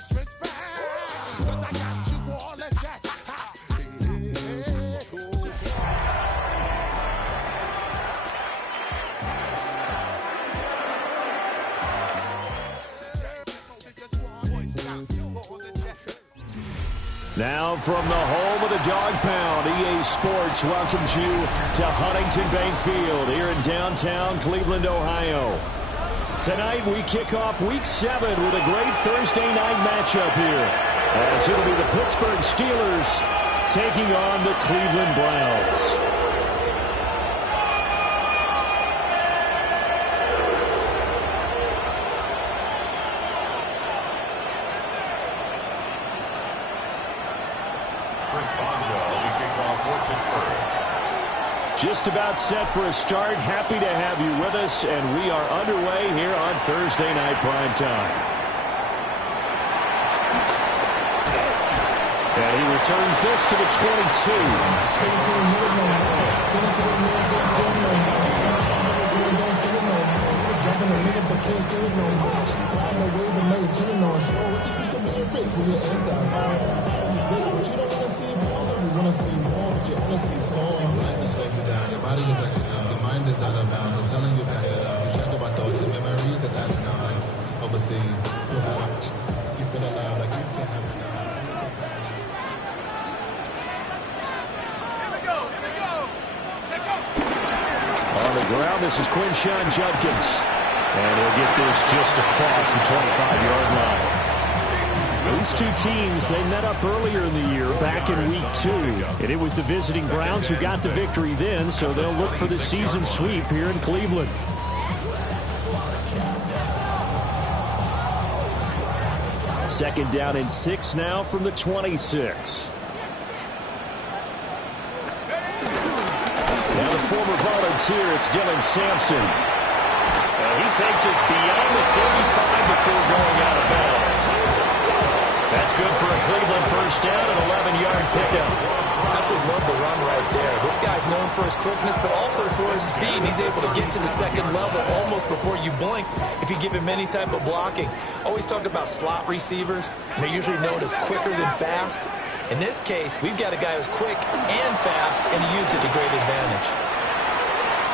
Now from the home of the Dog Pound, EA Sports welcomes you to Huntington Bank Field here in downtown Cleveland, Ohio. Tonight we kick off Week 7 with a great Thursday night matchup here, as it'll be the Pittsburgh Steelers taking on the Cleveland Browns. Just about set for a start. Happy to have you with us, and we are underway here on Thursday Night Prime Time. And he returns this to the Your body is acting up. Your mind is out of bounds. It's telling you back it up. You check about thoughts and memories that's adding up like overseas. You feel alive like you can't have it now. Here we go. Take off. On the ground, this is Quinshawn Judkins. And he'll get this just across the 25-yard line. These two teams, they met up earlier in the year, back in Week 2. And it was the visiting Browns who got the victory then, so they'll look for the season sweep here in Cleveland. Second down and 6 now from the 26. Now the former volunteer, it's Dylan Sampson. And he takes us beyond the 35 before going out of bounds. That's good for a Cleveland first down and 11-yard pickup. Absolutely love the run right there. This guy's known for his quickness, but also for his speed. He's able to get to the second level almost before you blink if you give him any type of blocking. Always talk about slot receivers. They're usually known as quicker than fast. In this case, we've got a guy who's quick and fast, and he used it to great advantage.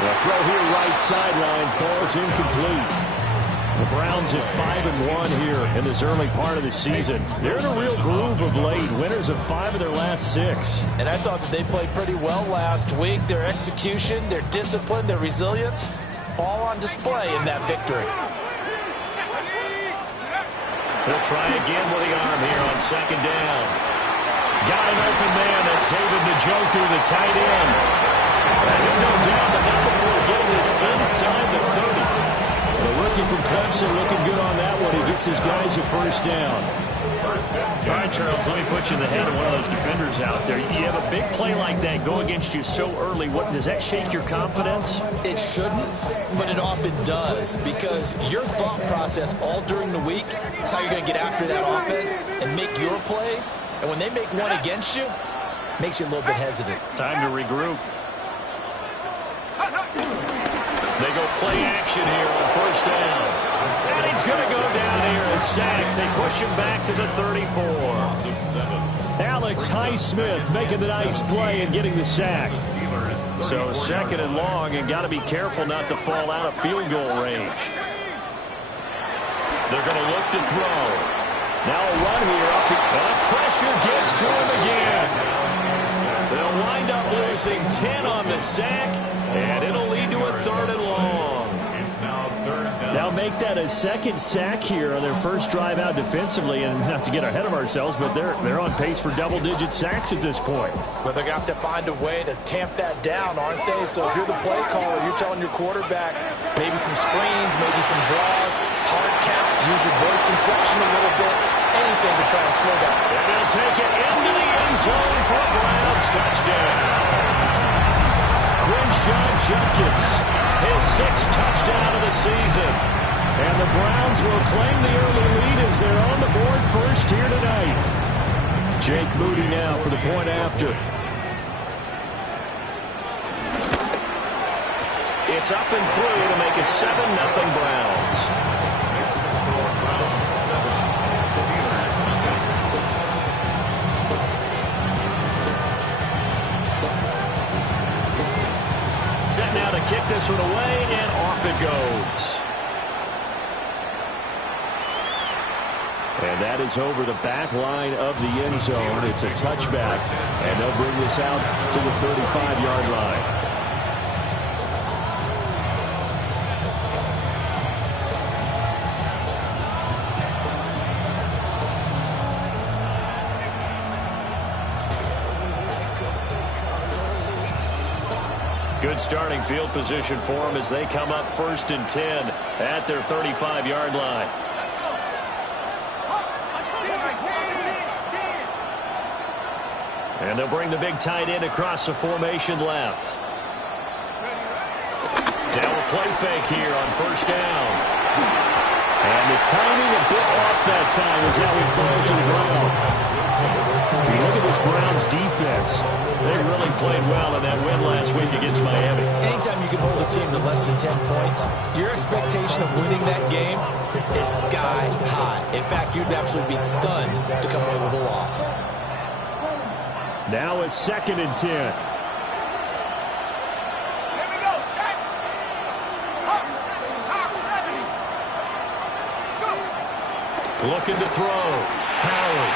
The throw here right sideline falls incomplete. The Browns at 5-1 here in this early part of the season. They're in a real groove of late. Winners of 5 of their last 6. And I thought that they played pretty well last week. Their execution, their discipline, their resilience, all on display in that victory. They'll try again with the arm here on second down. Got an open man. That's David Njoku, the tight end. And he'll go down, but not before getting this inside the 30. The rookie from Clemson looking good on that one. He gets his guys a first down. All right, Charles, let me put you in the head of one of those defenders out there. You have a big play like that go against you so early. What does that shake your confidence? It shouldn't, but it often does, because your thought process all during the week is how you're going to get after that offense and make your plays. And when they make one against you, it makes you a little bit hesitant. Time to regroup. They go play action here on first down. And he's going to go down here as sacked. They push him back to the 34. Alex Highsmith making the nice play and getting the sack. So second and long, and got to be careful not to fall out of field goal range. They're going to look to throw. Now a run here. And pressure gets to him again. They'll wind up losing 10 on the sack, and it'll lead to a third and long. Now make that a second sack here on their first drive out defensively, and not to get ahead of ourselves, but they're on pace for double-digit sacks at this point. But they're going to have to find a way to tamp that down, aren't they? So if you're the play caller, you're telling your quarterback maybe some screens, maybe some draws, hard count, use your voice inflection a little bit, anything to try and slow down. And they'll take it into the end zone for a Browns touchdown. Quinshawn Judkins, his 6th touchdown of the season. And the Browns will claim the early lead as they're on the board first here tonight. Jake Moody now for the point after. It's up and through to make it 7-0 Browns. And that is over the back line of the end zone. It's a touchback, and they'll bring this out to the 35-yard line. Good starting field position for them as they come up 1st and 10 at their 35-yard line. And they'll bring the big tight end across the formation left. Now a play fake here on 1st down. And the timing a bit off that time as how he falls to the ground. You look at this Browns defense. They really played well in that win last week against Miami. Anytime you can hold a team to less than 10 points, your expectation of winning that game is sky high. In fact, you'd absolutely be stunned to come away with a loss. Now it's 2nd and 10. Here we go, set. Go. Looking to throw. Howard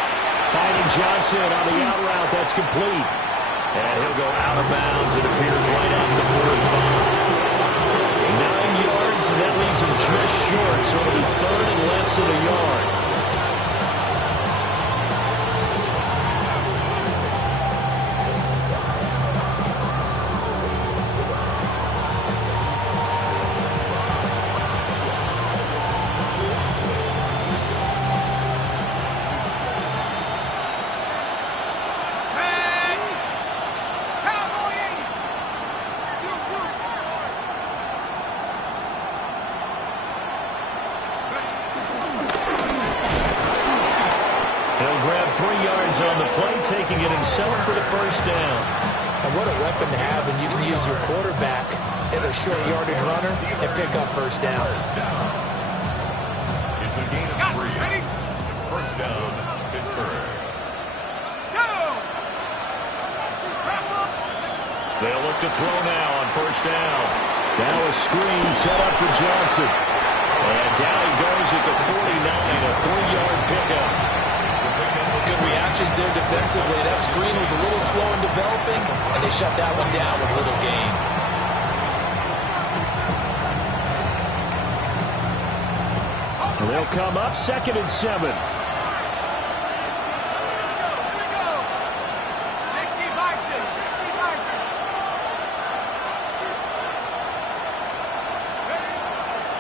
finding Johnson on the out route. That's complete. And he'll go out of bounds. It appears right at the 45. 9 yards, and that leaves him just short. So it'll be 3rd and less than a yard. He'll grab 3 yards on the play, taking it himself for the 1st down. And what a weapon to have when you can use your quarterback as a short yardage runner and pick up 1st downs. It's a gain of 3. 1st down, Pittsburgh. They'll look to throw now on 1st down. Now a screen set up for Johnson. And down he goes at the 49, a 3-yard pickup. Good reactions there defensively. That screen was a little slow in developing, and they shut that one down with little gain. And they'll come up 2nd and 7.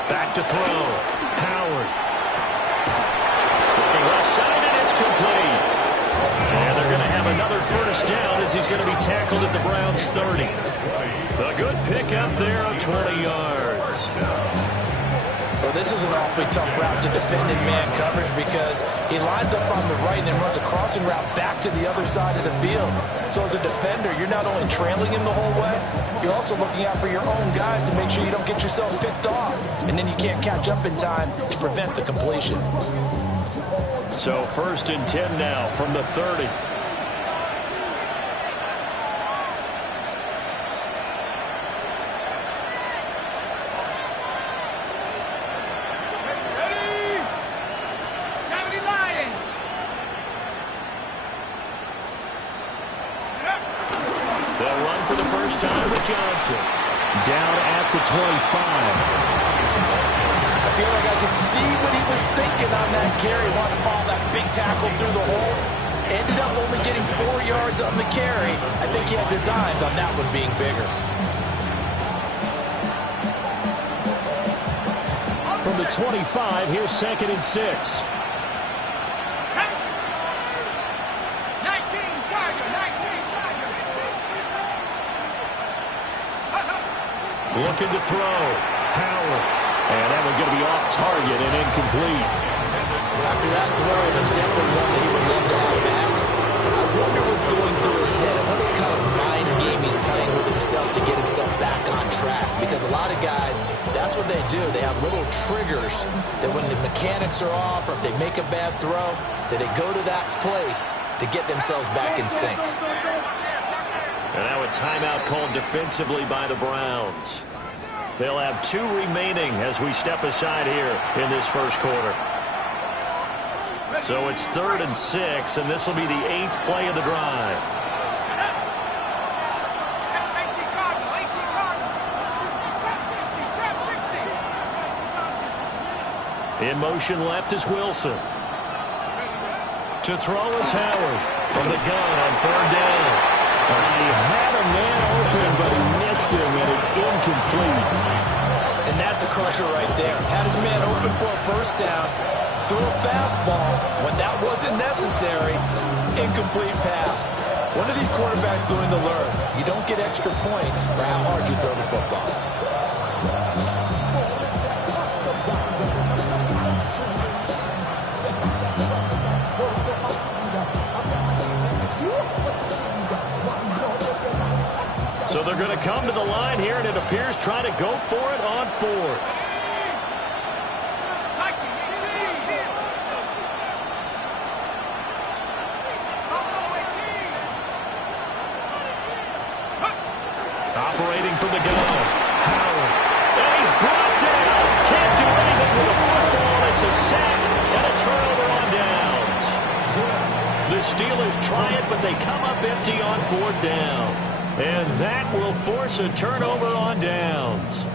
Back to throw. Howard. Looking left side, and it's complete. And they're going to have another 1st down as he's going to be tackled at the Browns' 30. A good pick up there of 20 yards. So this is an awfully tough route to defend in man coverage because he lines up on the right and runs a crossing route back to the other side of the field. So as a defender, you're not only trailing him the whole way, you're also looking out for your own guys to make sure you don't get yourself picked off. And then you can't catch up in time to prevent the completion. So 1st and 10 now from the 30. They'll run for the 1st time with Johnson. Down at the 25. I feel like I could see what he was thinking on that carry. Wanted to follow that big tackle through the hole. Ended up only getting 4 yards on the carry. I think he had designs on that one being bigger. From the 25, here's 2nd and 6. Looking to throw. Howard. And that one going to be off target and incomplete. After that throw, there's definitely one that he would love to have back. I wonder what's going through his head. I wonder what kind of mind game he's playing with himself to get himself back on track. Because a lot of guys, that's what they do. They have little triggers that when the mechanics are off or if they make a bad throw, that they go to that place to get themselves back in sync. And now a timeout called defensively by the Browns. They'll have 2 remaining as we step aside here in this 1st quarter. So it's 3rd and 6, and this will be the 8th play of the drive. 18 Cardinal, 18 Cardinal. Trap 60. In motion left is Wilson. To throw is Howard from the gun on 3rd down. He had a man open, but he missed him, and it's incomplete. And that's a crusher right there. Had his man open for a first down. Threw a fastball when that wasn't necessary. Incomplete pass. One of these quarterbacks going to learn. You don't get extra points for how hard you throw the football. So they're going to come to the line here, and it appears trying to go for it on 4th. Operating from the gun. Howard. And he's brought down. Can't do anything with the football. It's a sack and a turnover on downs. The Steelers try it, but they come up empty on 4th down. And that will force a turnover on downs.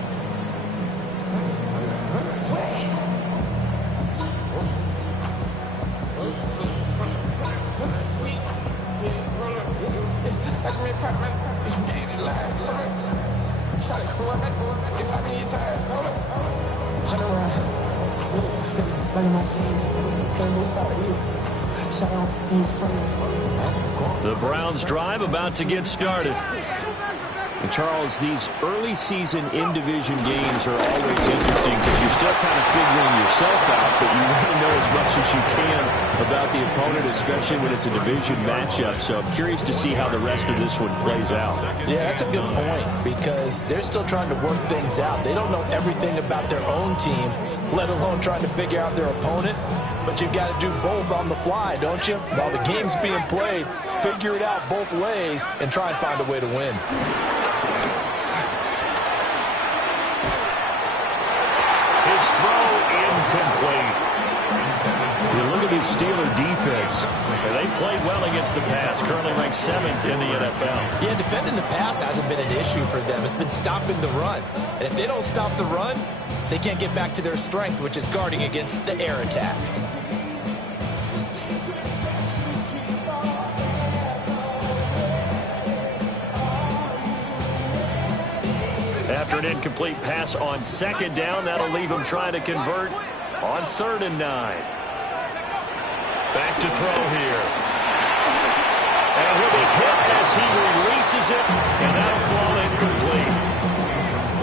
The Browns drive about to get started. And Charles, these early season in-division games are always interesting because you're still kind of figuring yourself out, but you want to know as much as you can about the opponent, especially when it's a division matchup. So I'm curious to see how the rest of this one plays out. Yeah, that's a good point because they're still trying to work things out. They don't know everything about their own team, let alone trying to figure out their opponent. But you've got to do both on the fly, don't you? While the game's being played, figure it out both ways and try and find a way to win. His throw incomplete. You look at this Steeler defense. They played well against the pass, currently ranked 7th in the NFL. Yeah, defending the pass hasn't been an issue for them. It's been stopping the run. And if they don't stop the run, they can't get back to their strength, which is guarding against the air attack. After an incomplete pass on 2nd down, that'll leave him trying to convert on 3rd and 9. Back to throw here. And he'll be hit as he releases it, and that'll fall incomplete.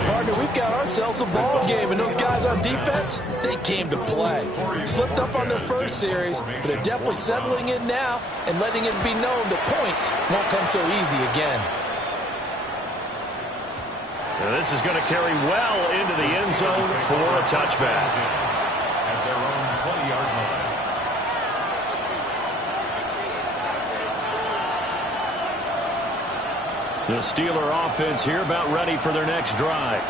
Partner, we've got ourselves a ball game, and those guys on defense, they came to play. Slipped up on their first series, but they're definitely settling in now and letting it be known that points won't come so easy again. And this is going to carry well into the end zone for a touchback. At their own 20-yard line. The Steeler offense here about ready for their next drive.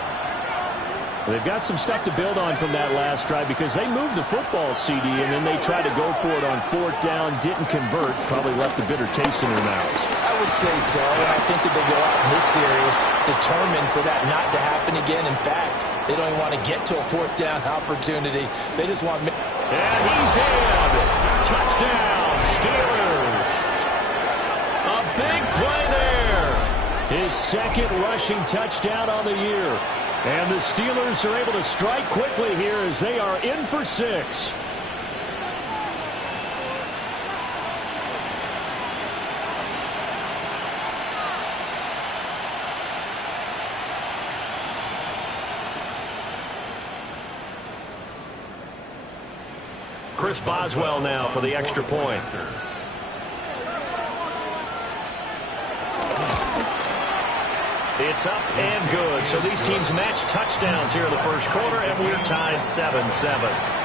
They've got some stuff to build on from that last drive because they moved the football, CD, and then they tried to go for it on 4th down, didn't convert, probably left a bitter taste in their mouths. I would say so, and I think that they go out in this series determined for that not to happen again. In fact, they don't even want to get to a 4th down opportunity. They just want... And he's in. Touchdown, Steelers. A big play there. His 2nd rushing touchdown on the year. And the Steelers are able to strike quickly here as they are in for 6. Chris Boswell now for the extra point. It's up and good. So these teams match touchdowns here in the first quarter, and we're tied 7-7.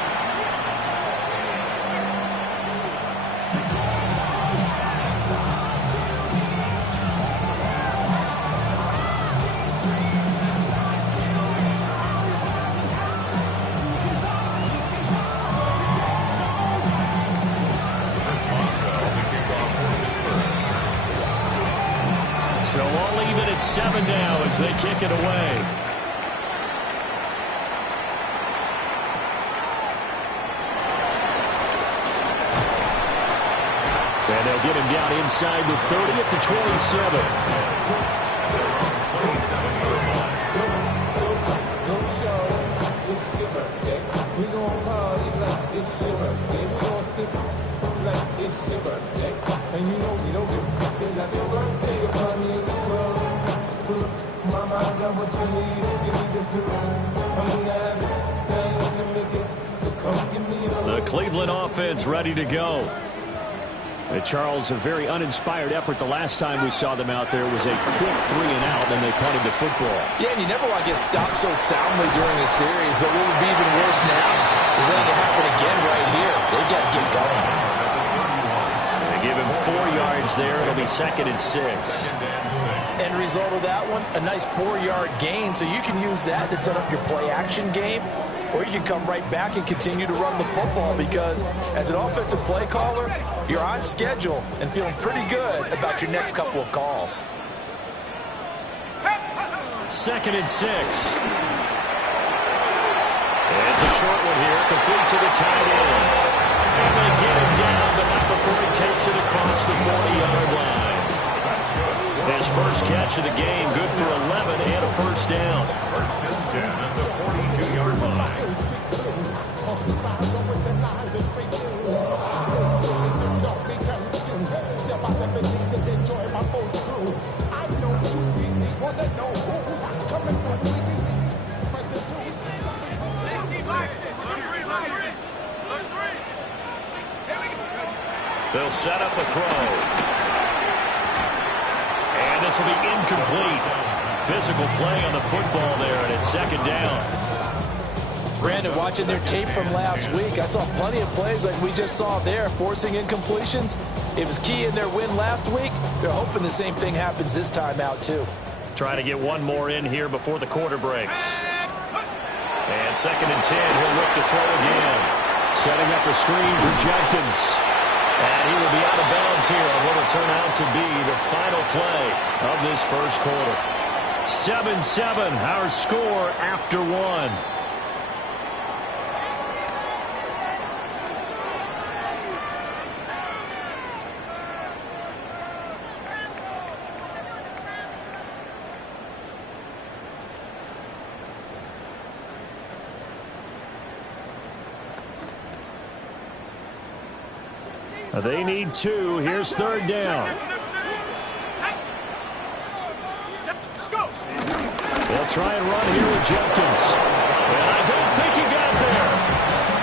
7 now as they kick it away. And they'll get him down inside the 30 at the 27. The Cleveland offense ready to go. Charles, a very uninspired effort. The last time we saw them out there was a quick 3 and out, and they punted the football. Yeah, and you never want to get stopped so soundly during a series, but what would be even worse now is letting it happen again right here. They've got to get going. They give him 4 yards there. It'll be 2nd and 6. End result of that one, a nice 4-yard gain, so you can use that to set up your play-action game, or you can come right back and continue to run the football because as an offensive play caller, you're on schedule and feeling pretty good about your next couple of calls. 2nd and 6. It's a short one here, complete to the tight end. And they get him down, but not before he takes it across the 40-yard line. His first catch of the game, good for 11 and a first down. 1st and 10 at the 42-yard line. They'll set up a throw. And this will be incomplete. Physical play on the football there, and it's 2nd down. Brandon, watching their tape from last week, I saw plenty of plays like we just saw there, forcing incompletions. It was key in their win last week. They're hoping the same thing happens this time out, too. Trying to get one more in here before the quarter breaks. And 2nd and 10, he'll look to throw again. Setting up a screen for Jenkins. And he will be out of bounds here on what will turn out to be the final play of this first quarter. 7-7, our score after 1. They need 2. Here's 3rd down. They'll try and run here with Jenkins. And I don't think he got there.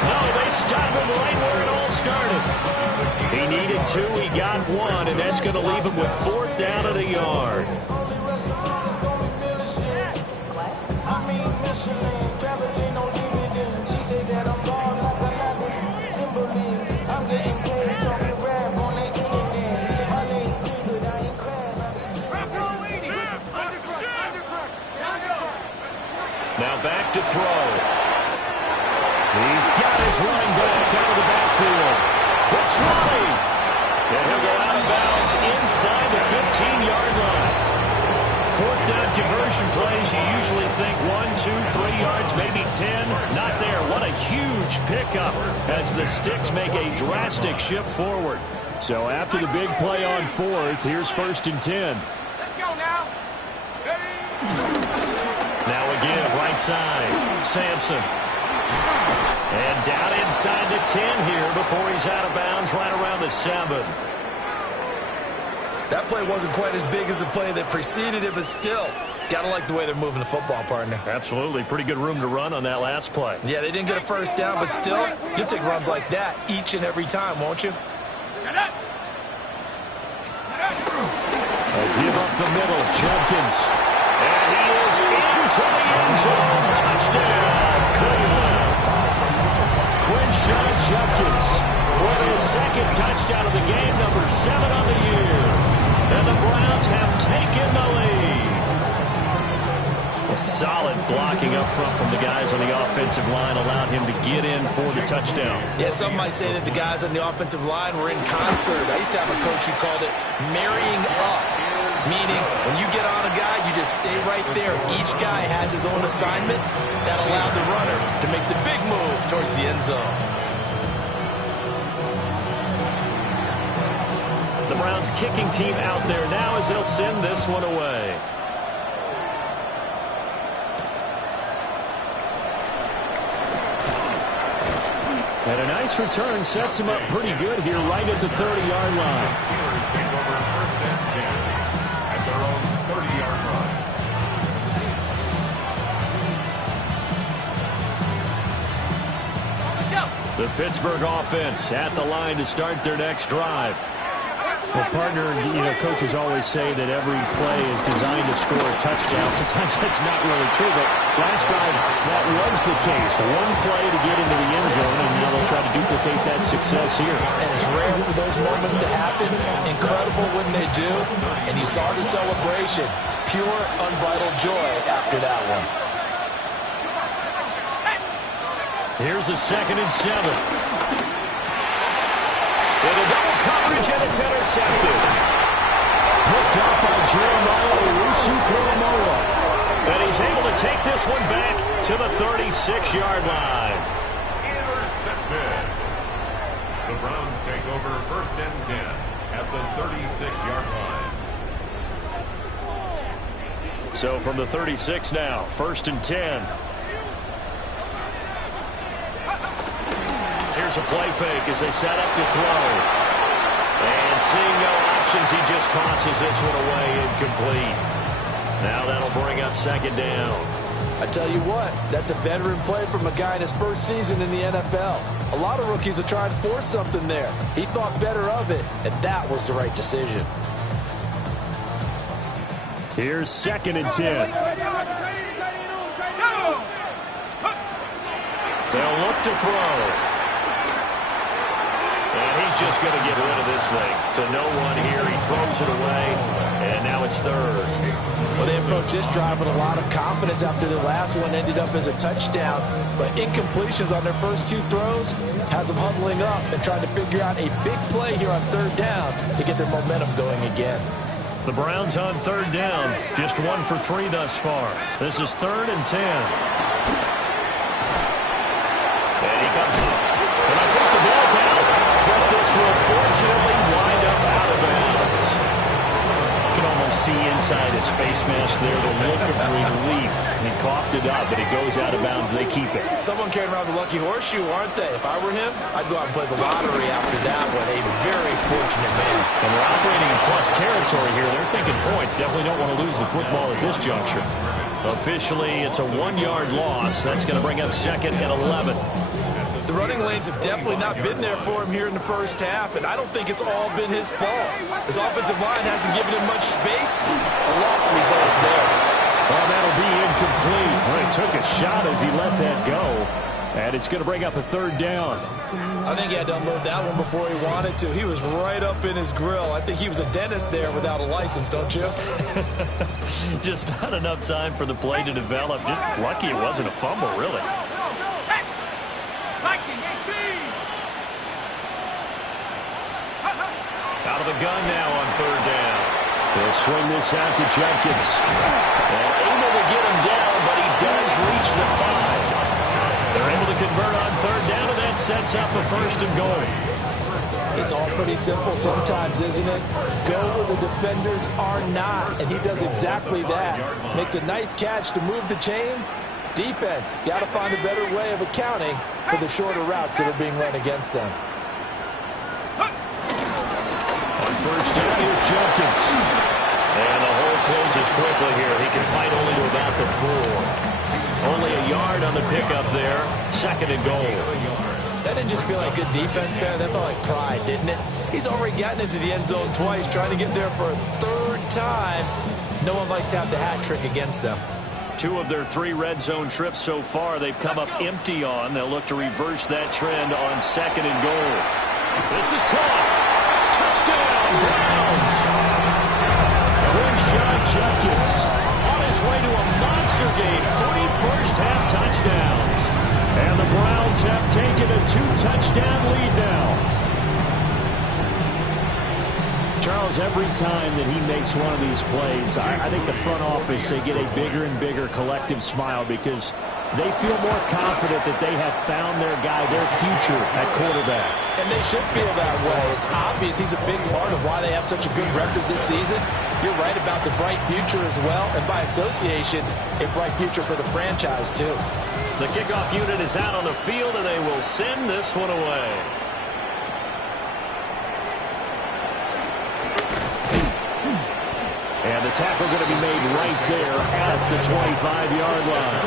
No, they stopped him right where it all started. He needed 2. He got 1, and that's going to leave him with 4th down at a yard. Now back to throw. He's got his running back out of the backfield. It's Ronnie. And he'll go out of bounds inside the 15-yard line. 4th down conversion plays, you usually think 1, 2, 3 yards, maybe 10. Not there. What a huge pickup as the Sticks make a drastic shift forward. So after the big play on 4th, here's 1st and 10. Let's go now. Now again, right side, Sampson. And down inside the 10 here before he's out of bounds right around the 7. That play wasn't quite as big as the play that preceded it, but still, gotta like the way they're moving the football, partner. Absolutely. Pretty good room to run on that last play. Yeah, they didn't get a first down, but still, you'll take runs like that each and every time, won't you? Give up the middle, Jenkins. And he is into the end zone. Touchdown, Cleveland. Quinshawn Jenkins with his 2nd touchdown of the game, number 7 on the year. And the Browns have taken the lead. A solid blocking up front from the guys on the offensive line allowed him to get in for the touchdown. Yeah, some might say that the guys on the offensive line were in concert. I used to have a coach who called it marrying up. Meaning, when you get on a guy, you just stay right there. Each guy has his own assignment. That allowed the runner to make the big move towards the end zone. The Browns kicking team out there now as they'll send this one away. And a nice return sets him up pretty good here right at the 30-yard line. The Steelers take over first and 10 at their own 30-yard line. The Pittsburgh offense at the line to start their next drive. Well, partner, coaches always say that every play is designed to score a touchdown. Sometimes that's not really true, but last drive, that was the case. One play to get into the end zone, and now they'll try to duplicate that success here. And it's rare for those moments to happen. Incredible when they do. And you saw the celebration. Pure, unbridled joy after that one. Here's a 2nd and 7. With a double coverage, and it's intercepted. Picked up by Jeremiah Owusu-Koramoah. And he's able to take this one back to the 36-yard line. Intercepted. The Browns take over first and 10 at the 36-yard line. So from the 36 now, 1st and 10. Here's a play fake as they set up to throw. And seeing no options, he just tosses this one away incomplete. Now that'll bring up 2nd down. I tell you what, that's a veteran play from a guy in his first season in the NFL. A lot of rookies will try and force something there. He thought better of it, and that was the right decision. Here's 2nd and 10. They'll look to throw. And he's just going to get rid of this thing. To no one here. He throws it away. And now it's 3rd. Well, they approached this drive with a lot of confidence after their last one ended up as a touchdown. But incompletions on their first 2 throws has them huddling up and trying to figure out a big play here on 3rd down to get their momentum going again. The Browns on 3rd down. Just 1 for 3 thus far. This is 3rd and 10. And he comes. And I think the ball's out. But this will fortunately wind up out of bounds. You can almost see inside his face mask there the look of relief. He coughed it up, but it goes out of bounds. They keep it. Someone carrying around the lucky horseshoe, aren't they? If I were him, I'd go out and play the lottery after that one. A very fortunate man. And they're operating in plus territory here. They're thinking points. Definitely don't want to lose the football at this juncture. Officially, it's a 1-yard loss. That's going to bring up 2nd and 11. The running lanes have definitely not been there for him here in the first half, and I don't think it's all been his fault. His offensive line hasn't given him much space. A loss results there. Well, that'll be incomplete. Well, he took a shot as he let that go, and it's going to bring up a 3rd down. I think he had to unload that one before he wanted to. He was right up in his grill. I think he was a dentist there without a license, don't you? Just not enough time for the play to develop. Just lucky it wasn't a fumble, really. Out of the gun now on 3rd down. They'll swing this out to Jenkins. And able to get him down, but he does reach the 5. They're able to convert on 3rd down, and that sets up a 1st and goal. It's all pretty simple sometimes, isn't it? Go where the defenders are not, and he does exactly that. Makes a nice catch to move the chains. Defense, got to find a better way of accounting for the shorter routes that are being run against them. On 1st down, here's Jenkins. And the hole closes quickly here. He can fight only to about the 4. Only a yard on the pickup there. 2nd and goal. That didn't just feel like good defense there. That felt like pride, didn't it? He's already gotten into the end zone twice, trying to get there for a 3rd time. No one likes to have the hat trick against them. 2 of their 3 red zone trips so far, they've come up empty on. They'll look to reverse that trend on 2nd and goal. This is caught. Touchdown, Browns. Crenshaw Jenkins on his way to a monster game. 3 first-half touchdowns. And the Browns have taken a 2-touchdown lead now. Charles, Charles, every time that he makes one of these plays, I think the front office, they get a bigger and bigger collective smile because they feel more confident that they have found their guy, their future at quarterback. And they should feel that way. It's obvious he's a big part of why they have such a good record this season. You're right about the bright future as well, and by association, a bright future for the franchise too. The kickoff unit is out on the field, and they will send this one away. And the tackle going to be made right there at the 25-yard line.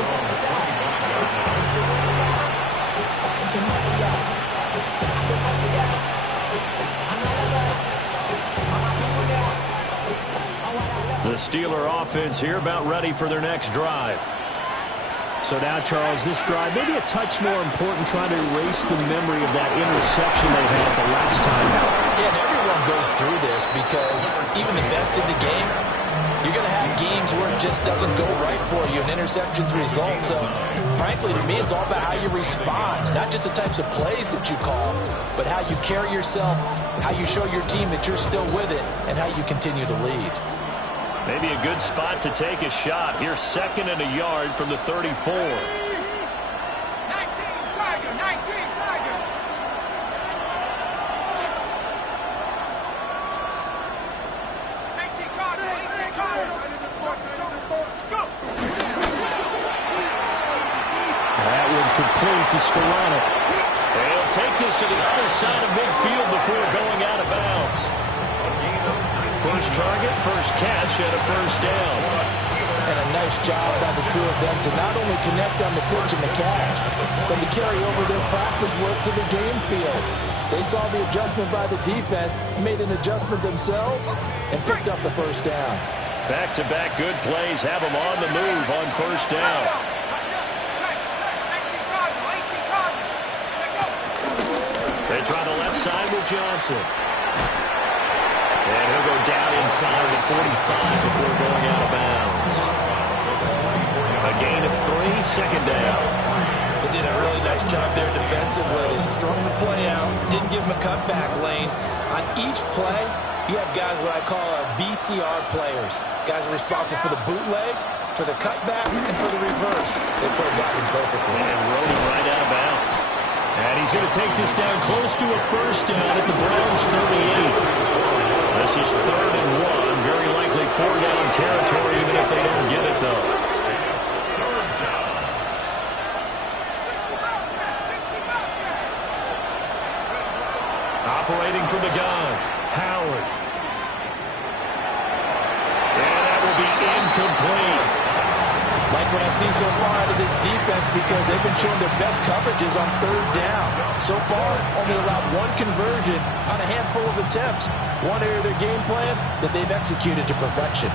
The Steeler offense here about ready for their next drive. So now, Charles, this drive maybe a touch more important, trying to erase the memory of that interception they had the last time out. Yeah, and everyone goes through this because even the best in the game, you're going to have games where it just doesn't go right for you, and interceptions result. So, frankly, to me, it's all about how you respond, not just the types of plays that you call, but how you carry yourself, how you show your team that you're still with it, and how you continue to lead. Maybe a good spot to take a shot. Here's 2nd and a yard from the 34. 19 Tiger, 19 Tiger. That one complete to Str8t. They'll take this to the other side of midfield before going out of bounds. First target, first catch, and a first down. And a nice job by the two of them to not only connect on the pitch and the catch, but to carry over their practice work to the game field. They saw the adjustment by the defense, made an adjustment themselves, and picked up the first down. Back-to-back good plays have them on the move on first down. They try the left side with Johnson. And he'll go down inside the 45 before going out of bounds. A gain of 3, second down. They did a really nice job there defensively. They strung the play out, didn't give him a cutback lane. On each play, you have guys what I call our BCR players. Guys are responsible for the bootleg, for the cutback, and for the reverse. They played that one perfectly. And rode him right out of bounds. And he's going to take this down close to a first down at the Browns' 38. This is 3rd and 1. Very likely 4-down territory, even if they don't get it, though. Operating from the gun, Howard. And that will be incomplete. Like what I see so far out of this defense because they've been showing their best coverages on 3rd down. So far, only allowed 1 conversion on a handful of attempts. One area of their game plan that they've executed to perfection.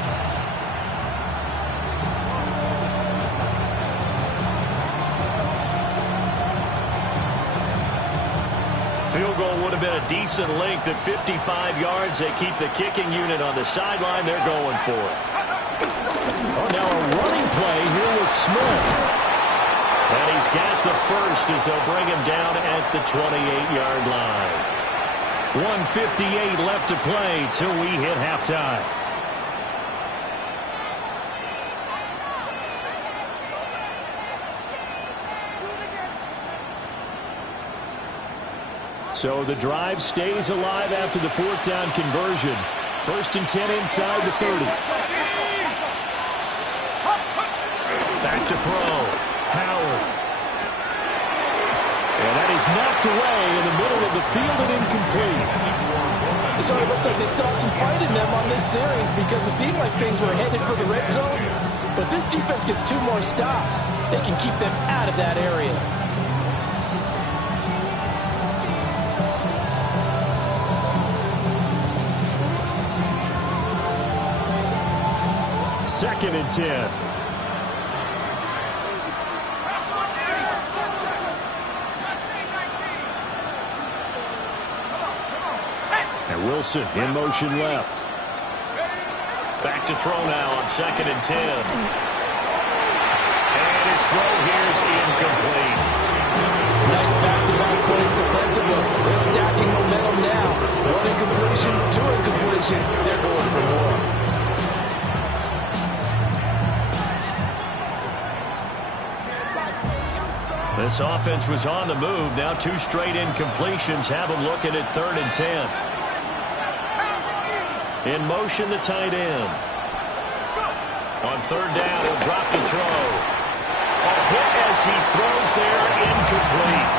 Field goal would have been a decent length at 55 yards. They keep the kicking unit on the sideline. They're going for it. Oh, now a running play here with Smith. And he's got the first as they'll bring him down at the 28-yard line. 1:58 left to play till we hit halftime. So the drive stays alive after the 4th down conversion. 1st and 10 inside the 30. Back to throw. Howard. And that is knocked away in the middle of the field and incomplete. So it looks like they still have some fight in them on this series because it seemed like things were headed for the red zone. But this defense gets 2 more stops. They can keep them out of that area. Second and 10. And Wilson in motion left. Back to throw now on 2nd and 10. And his throw here is incomplete. Nice back-to-back plays defensively. They're stacking momentum now. 1 incompletion, 2 incompletions. possession, they're going for more. This offense was on the move. Now 2 straight incompletions have them looking at 3rd and 10. In motion, the tight end. On 3rd down, he'll drop to throw. A hit as he throws there, incomplete.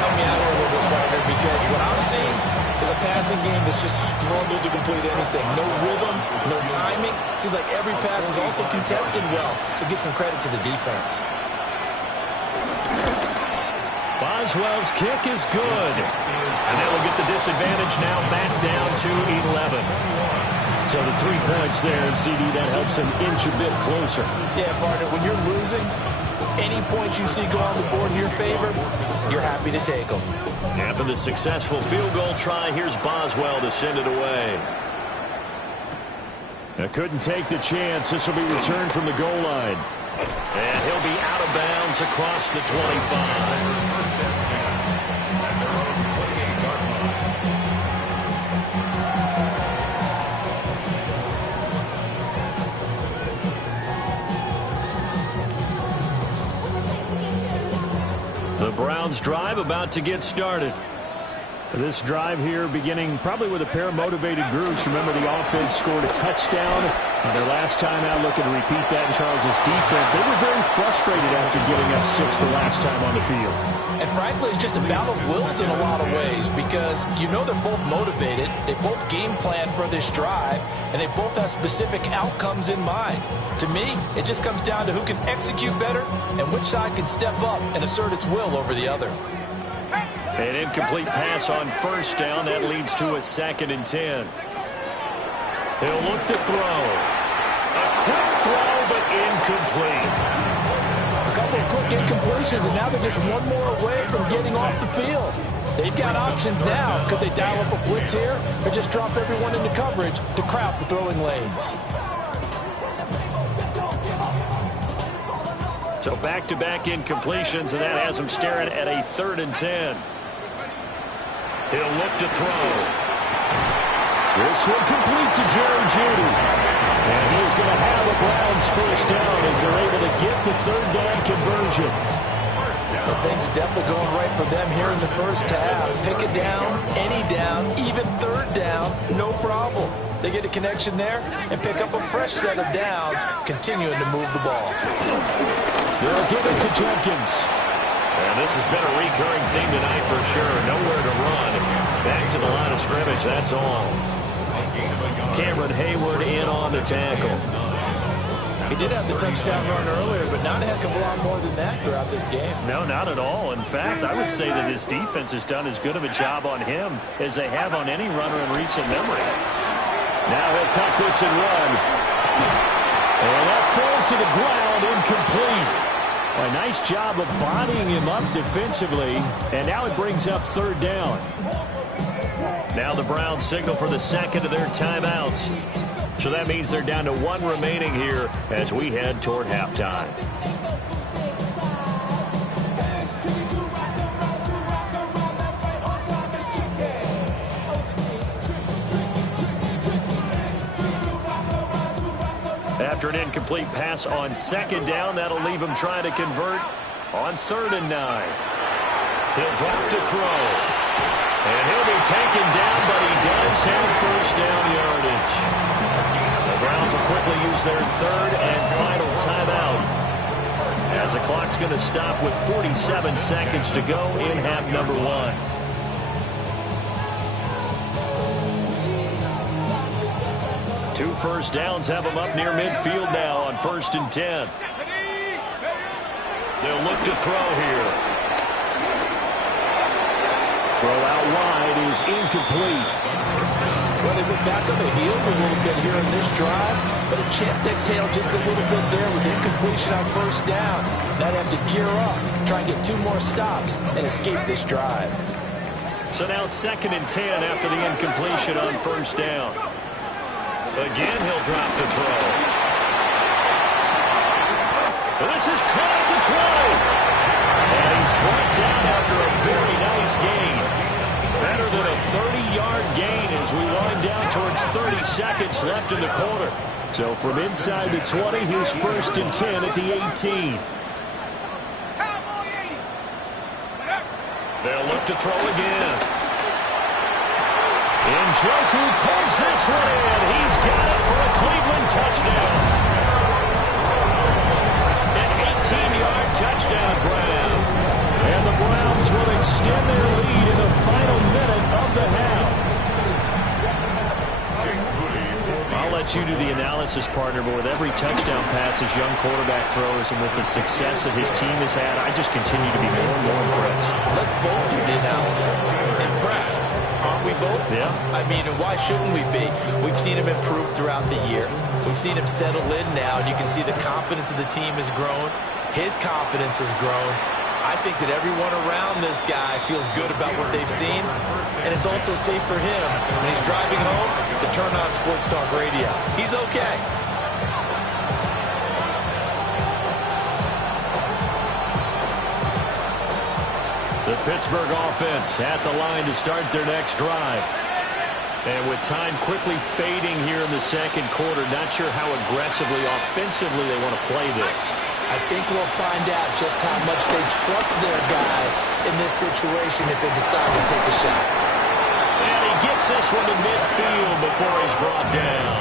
Help me out here a little bit, partner, because what I'm seeing is a passing game that's just struggled to complete anything. No rhythm, no timing. Seems like every pass is also contested well, so give some credit to the defense. Boswell's kick is good. And they will get the disadvantage now back down to 11. So the 3 points there, CD, that helps them inch a bit closer. Yeah, partner, when you're losing, any points you see go on the board in your favor, you're happy to take them. After the successful field goal try, here's Boswell to send it away. Couldn't take the chance. This will be returned from the goal line. And he'll be out of bounds across the 25. The Browns drive about to get started. This drive here beginning probably with a pair of motivated groups. Remember, the offense scored a touchdown. Their last time out, looking to repeat that in Charles's defense. They were very frustrated after giving up 6 the last time on the field. And frankly, it's just a battle of wills in a lot of ways because you know they're both motivated. They both game plan for this drive, and they both have specific outcomes in mind. To me, it just comes down to who can execute better and which side can step up and assert its will over the other. An incomplete pass on 1st down. That leads to a 2nd and 10. He'll look to throw. A quick throw, but incomplete. A couple of quick incompletions, and now they're just one more away from getting off the field. They've got options now. Could they dial up a blitz here or just drop everyone into coverage to crowd the throwing lanes? So back-to-back incompletions, and that has him staring at a 3rd and 10. He'll look to throw. This will complete to Jerry Jeudy. And he's going to have a Browns 1st down as they're able to get the 3rd down conversion. Well, things are definitely going right for them here in the 1st half. Pick it down, any down, even 3rd down, no problem. They get a connection there and pick up a fresh set of downs, continuing to move the ball. They'll give it to Jenkins. And this has been a recurring theme tonight for sure. Nowhere to run. Back to the line of scrimmage, that's all. Cameron Hayward in on the tackle. He did have the touchdown run earlier, but not a heck of a lot more than that throughout this game. No, not at all. In fact, I would say that this defense has done as good of a job on him as they have on any runner in recent memory. Now he'll tuck this and run. And that falls to the ground, incomplete. A nice job of bodying him up defensively. And now it brings up 3rd down. Now the Browns signal for the 2nd of their timeouts. So that means they're down to 1 remaining here as we head toward halftime. After an incomplete pass on 2nd down, that'll leave him trying to convert on 3rd and 9. He'll drop to throw. And he'll be taken down, but he does have 1st down yardage. The Browns will quickly use their 3rd and final timeout, as the clock's going to stop with 47 seconds to go in half number 1. 2 first downs have them up near midfield now on 1st and 10. They'll look to throw here. Throw out wide is incomplete. Well, they went back on the heels a little bit here in this drive, but a chance to exhale just a little bit there with incompletion on 1st down. Now they have to gear up, try and get 2 more stops, and escape this drive. So now 2nd and 10 after the incompletion on 1st down. Again, he'll drop to throw. This is caught at the 20. And he's brought down after a very nice gain. Better than a 30-yard gain as we wind down toward seconds left in the quarter. So from inside the 20, here's 1st and 10 at the 18. They'll look to throw again. Njoku pulls this one in. He's got it for a Cleveland touchdown. An 18-yard touchdown grab. And the Browns will extend their lead in the final minute of the half. I'll let you do the analysis, partner, but with every touchdown pass his young quarterback throws and with the success that his team has had, I just continue to be more and more impressed. Let's both do the analysis. Impressed. Aren't we both? Yeah. I mean, and why shouldn't we be? We've seen him improve throughout the year. We've seen him settle in now, and you can see the confidence of the team has grown. His confidence has grown. I think that everyone around this guy feels good about what they've seen, and it's also safe for him when he's driving home to turn on Sports Talk Radio. He's okay. The Pittsburgh offense at the line to start their next drive. And with time quickly fading here in the second quarter, not sure how aggressively, offensively they want to play this. I think we'll find out just how much they trust their guys in this situation if they decide to take a shot. And he gets this one to midfield before he's brought down.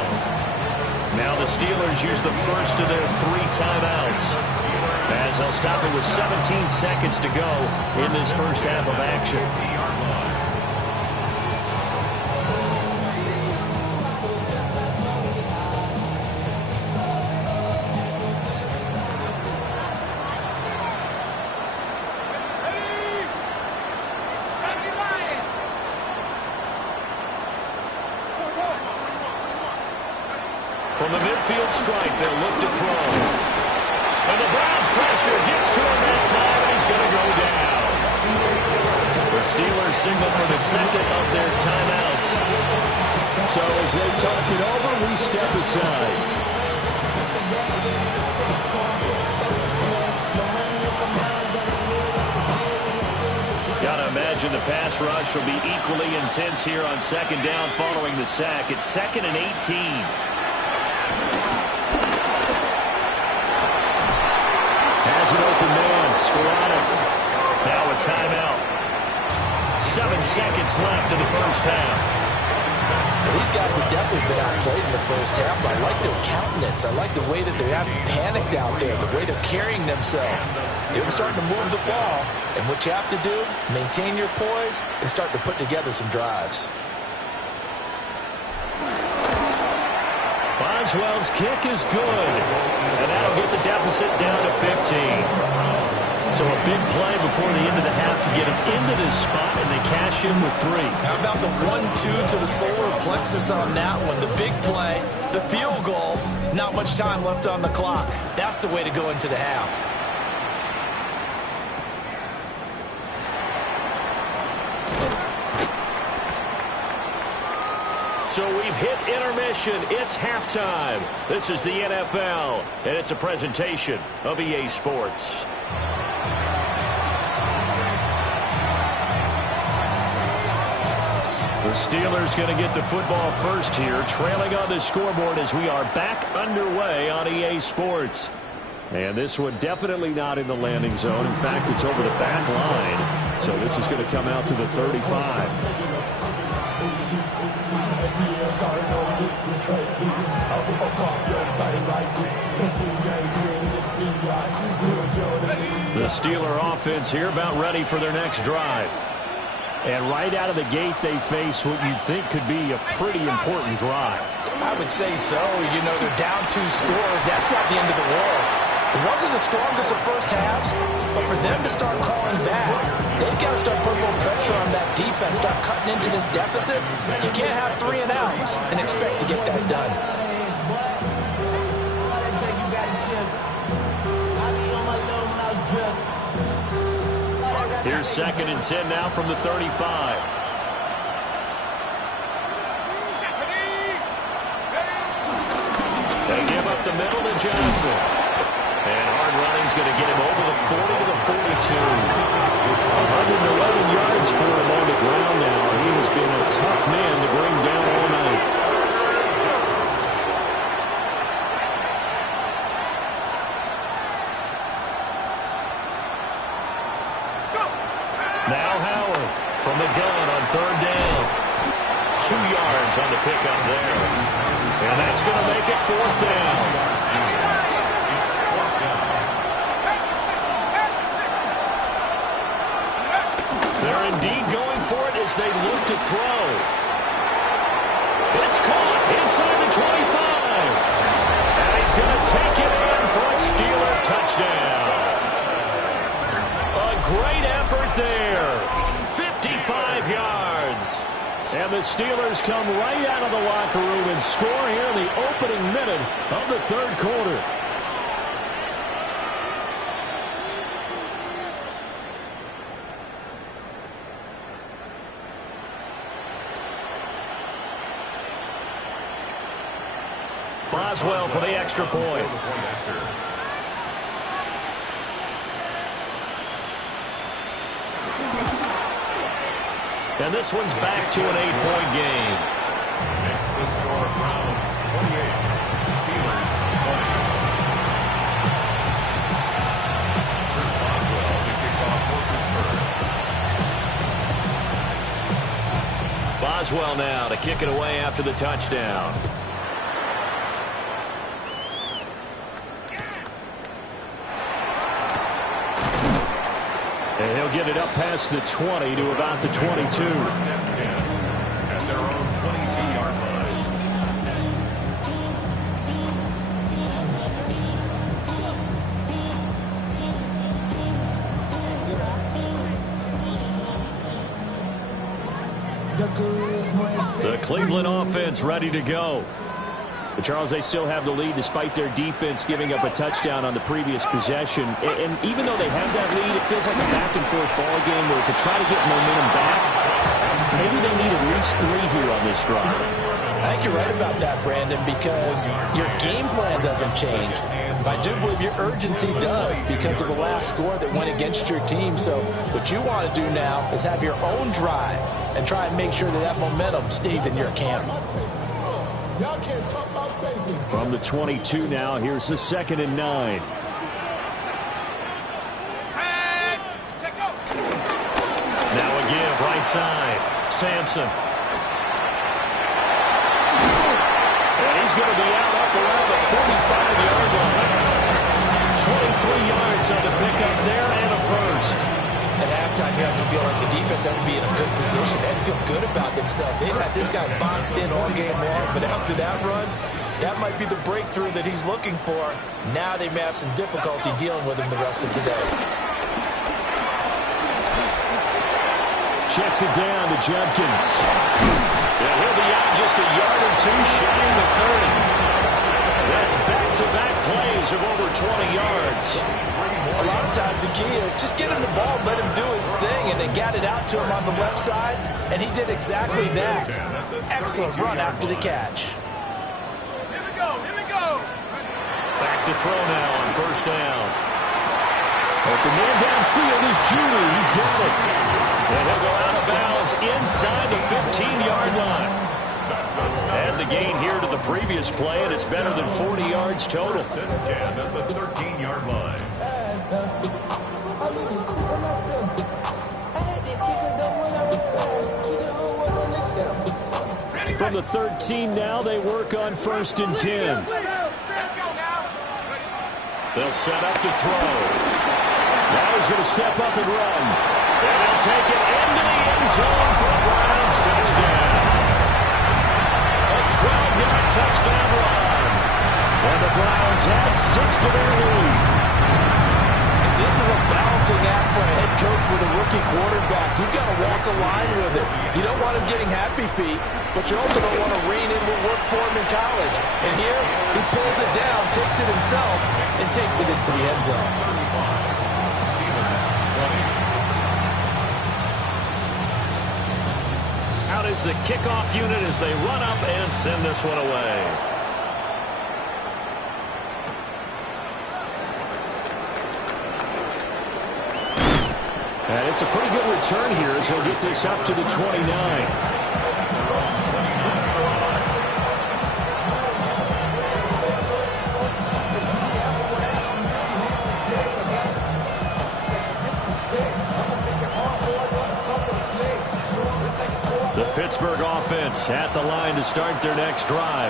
Now the Steelers use the first of their 3 timeouts, as they'll stop it with 17 seconds to go in this first half of action. From the midfield stripe, they'll look to throw. And the Browns pressure gets to him that time, and he's going to go down. The Steelers signal for the second of their timeouts. So as they talk it over, we step aside. Gotta imagine the pass rush will be equally intense here on second down following the sack. It's 2nd and 18. Has an open man, Str8t. Now a timeout. 7 seconds left in the first half. These guys have definitely been outplayed in the first half. I like their countenance. I like the way that they haven't panicked out there, the way they're carrying themselves. They're starting to move the ball, and what you have to do, maintain your poise and start to put together some drives. Boswell's kick is good, and that'll get the deficit down to 15. So a big play before the end of the half to get them into this spot, and they cash in with 3. How about the 1-2 to the solar plexus on that one? The big play, the field goal, not much time left on the clock. That's the way to go into the half. So we've hit intermission. It's halftime. This is the NFL, and it's a presentation of EA Sports. The Steelers going to get the football first here, trailing on the scoreboard as we are back underway on EA Sports. And this one definitely not in the landing zone. In fact, it's over the back line. So this is going to come out to the 35. The Steeler offense here about ready for their next drive. And right out of the gate, they face what you'd think could be a pretty important drive. I would say so. You know, they're down 2 scores. That's not the end of the world. It wasn't the strongest of first halves, but for them to start calling back, they've got to start putting a little pressure on that defense, start cutting into this deficit. You can't have 3 and outs and expect to get that done. Here's 2nd and 10 now from the 35. They give up the middle to Johnson. And hard running's going to get him over the 40 to the 42. 111 yards for him on the ground now. He has been a tough man to bring down all night. gun on third down. 2 yards on the pickup there. And that's going to make it fourth down. They're indeed going for it as they look to throw. It's caught inside the 25. And he's going to take it in for a Steeler touchdown. A great effort there. 55 yards. And the Steelers come right out of the locker room and score here in the opening minute of the third quarter. Boswell for the extra point. And this one's back to an 8-point game. Makes the score Browns 28, Steelers 20. Here's Boswell to kick off for Pittsburgh. Boswell now to kick it away after the touchdown. And he'll get it up past the 20 to about the 22. First and 10 at their own 22-yard The Cleveland offense ready to go. But Charles, they still have the lead despite their defense giving up a touchdown on the previous possession. And even though they have that lead, it feels like a back-and-forth ball game where to try to get momentum back, maybe they need at least 3 here on this drive. I think you're right about that, Brandon, because your game plan doesn't change. I do believe your urgency does because of the last score that went against your team. So what you want to do now is have your own drive and try and make sure that that momentum stays in your camp. From the 22 now, here's the 2nd and 9. Now a give right side. Sampson. And he's going to be out up around the 45-yard line. 23 yards on the pickup there and a first. At halftime, you have to feel like the defense had to be in a good position. They had to feel good about themselves. They've had this guy boxed in all game long, but after that run, that might be the breakthrough that he's looking for. Now they may have some difficulty dealing with him the rest of today. Checks it down to Judkins. Yeah, he'll be out just a yard or two shy of the 30. That's back-to-back plays of over 20 yards. A lot of times the key is just get him the ball, let him do his thing, and they got it out to him on the left side, and he did exactly that. Excellent run after the catch. Here we go, here we go. Back to throw now on first down. Open man downfield is Judy. He's got it. And he'll go out of bounds inside the 15-yard line. And the gain here to the previous play, and it's better than 40 yards total. 10 at the 13-yard line. From the 13 now, they work on 1st and 10. Let's go now. They'll set up to throw. Now he's going to step up and run. And he'll take it into the end zone for a Browns touchdown. A 12-yard touchdown run. And the Browns add 6 to their lead. This is a balancing act for a head coach with a rookie quarterback. You've got to walk a line with it. You don't want him getting happy feet, but you also don't want to rein in what worked for him in college. And here, he pulls it down, takes it himself, and takes it into the end zone. Out is the kickoff unit as they run up and send this one away. And it's a pretty good return here as he'll get this up to the 29. The Pittsburgh offense at the line to start their next drive.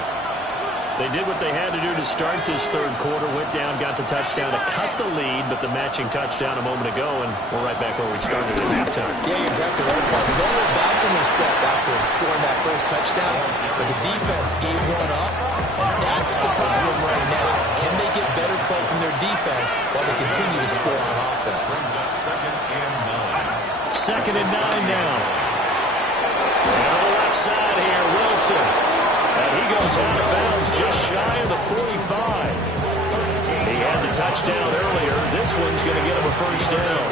They did what they had to do to start this third quarter. Went down, got the touchdown to cut the lead, but the matching touchdown a moment ago, and we're right back where we started at halftime. Yeah, you're exactly right, Parker. They were bouncing their step after scoring that first touchdown, but the defense gave one up, and that's the problem right now. Can they get better play from their defense while they continue to score on offense? Second and 9 now. And on the left side here, Wilson. And he goes out of bounds just shy of the 45. He had the touchdown earlier. This one's going to get him a first down.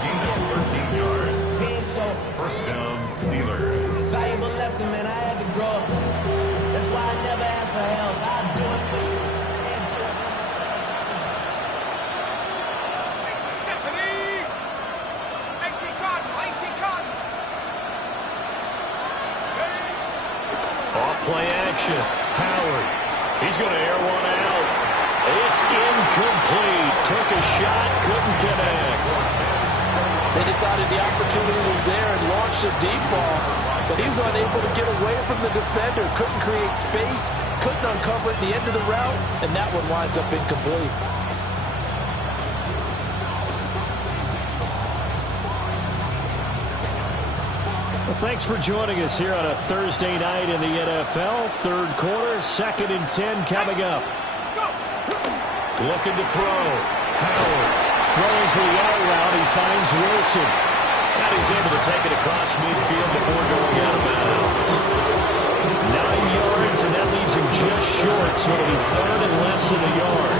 Gain of 13 yards. First down, Steelers. Valuable lesson, man. I had to grow up. That's why I never ask for help. I do it for you. Play action. Howard. He's going to air one out. It's incomplete. Took a shot, couldn't connect. They decided the opportunity was there and launched a deep ball, but he was unable to get away from the defender. Couldn't create space, couldn't uncover at the end of the route, and that one winds up incomplete. Thanks for joining us here on a Thursday night in the NFL. Third quarter, 2nd and 10 coming up. Looking to throw. Howard throwing for the out route. He finds Wilson. And he's able to take it across midfield before going out of bounds. 9 yards, and that leaves him just short, so it'll be third and less than a yard.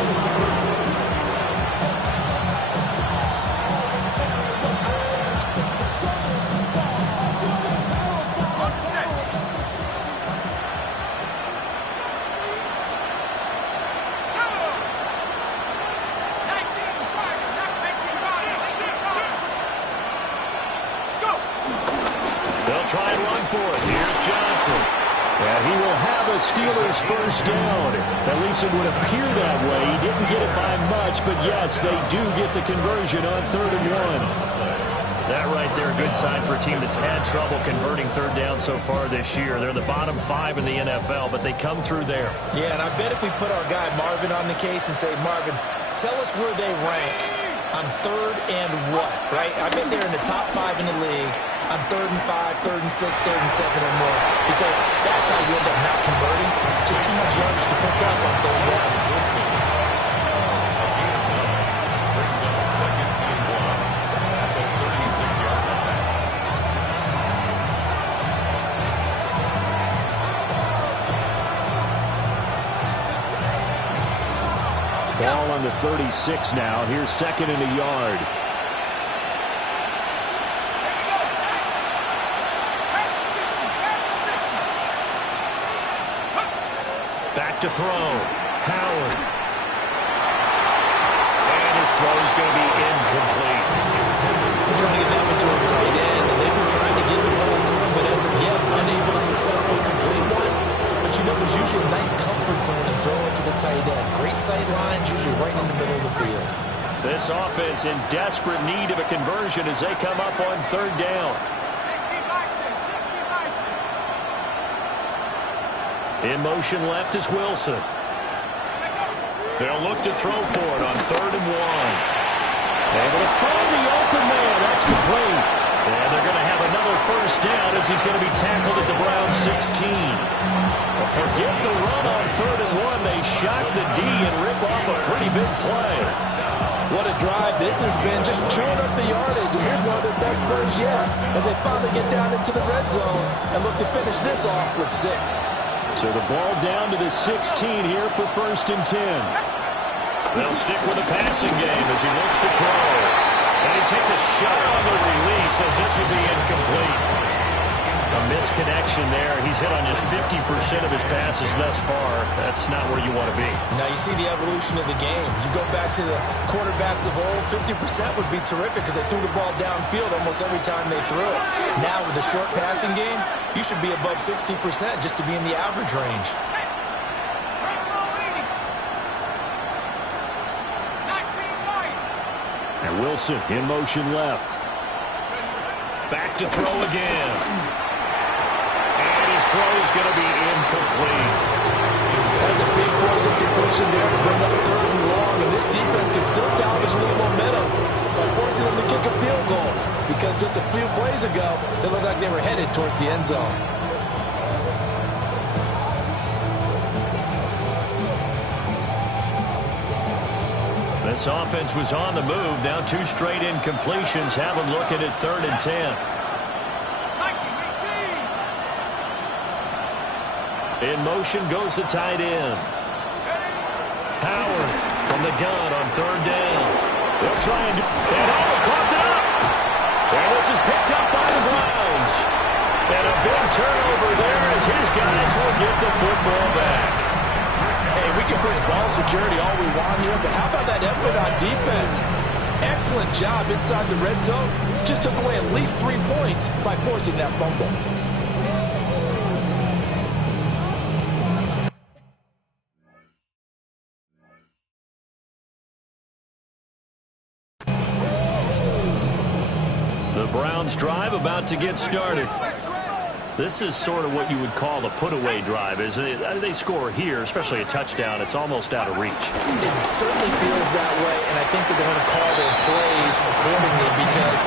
Try and run for it. Here's Johnson. And he will have a Steelers first down. At least it would appear that way. He didn't get it by much, but yes, they do get the conversion on 3rd and 1. That right there, a good sign for a team that's had trouble converting third down so far this year. They're the bottom 5 in the NFL, but they come through there. Yeah, and I bet if we put our guy Marvin on the case and say, Marvin, tell us where they rank on 3rd and what, right? I bet they're in the top 5 in the league on 3rd and 5, 3rd and 6, 3rd and 7 or more, because that's how you end up not converting. Just too much yardage to pick up on 3rd down. Brings up 2nd and 1 at the 36-yard line. Ball on the 36 now. Here's 2nd and a yard. To throw. Howard. And his throw is going to be incomplete. Trying to get that one to his tight end, and they've been trying to get the ball to him, but as of yet, unable to successfully complete one. But you know, there's usually a nice comfort zone and throw it to the tight end. Great sight lines, usually right in the middle of the field. This offense in desperate need of a conversion as they come up on 3rd down. In motion left is Wilson. They'll look to throw for it on 3rd and 1. Able to find the open man. That's complete. And they're going to have another first down as he's going to be tackled at the Browns 16. Forget the run on 3rd and 1. They shock the D and rip off a pretty big play. What a drive this has been, just chewing up the yardage. And here's one of their best plays yet as they finally get down into the red zone and look to finish this off with 6. So the ball down to the 16 here for 1st and 10. They'll stick with the passing game as he looks to throw. And he takes a shot on the release as this will be incomplete. A misconnection there. He's hit on just 50% of his passes thus far. That's not where you want to be. Now you see the evolution of the game. You go back to the quarterbacks of old, 50% would be terrific because they threw the ball downfield almost every time they threw it. Now with the short passing game, you should be above 60% just to be in the average range. And Wilson in motion left. Back to throw again. And his throw's going to be incomplete. That's a big force of completion there to bring up 3rd and long, and this defense can still salvage a little momentum by forcing them to kick a field goal, because just a few plays ago, they looked like they were headed towards the end zone. This offense was on the move. Now 2 straight incompletions have them looking at 3rd and 10. In motion goes the tight end. Howard from the gun on 3rd down. They'll try and coughed it up. And this is picked up by the Browns. And a big turnover there as his guys will get the football back. Hey, we can push ball security all we want here, but how about that effort on defense? Excellent job inside the red zone. Just took away at least 3 points by forcing that fumble. The Browns drive about to get started. This is sort of what you would call a put-away drive, isn't it? They score here, especially a touchdown. It's almost out of reach. It certainly feels that way, and I think that they're going to call their plays accordingly, because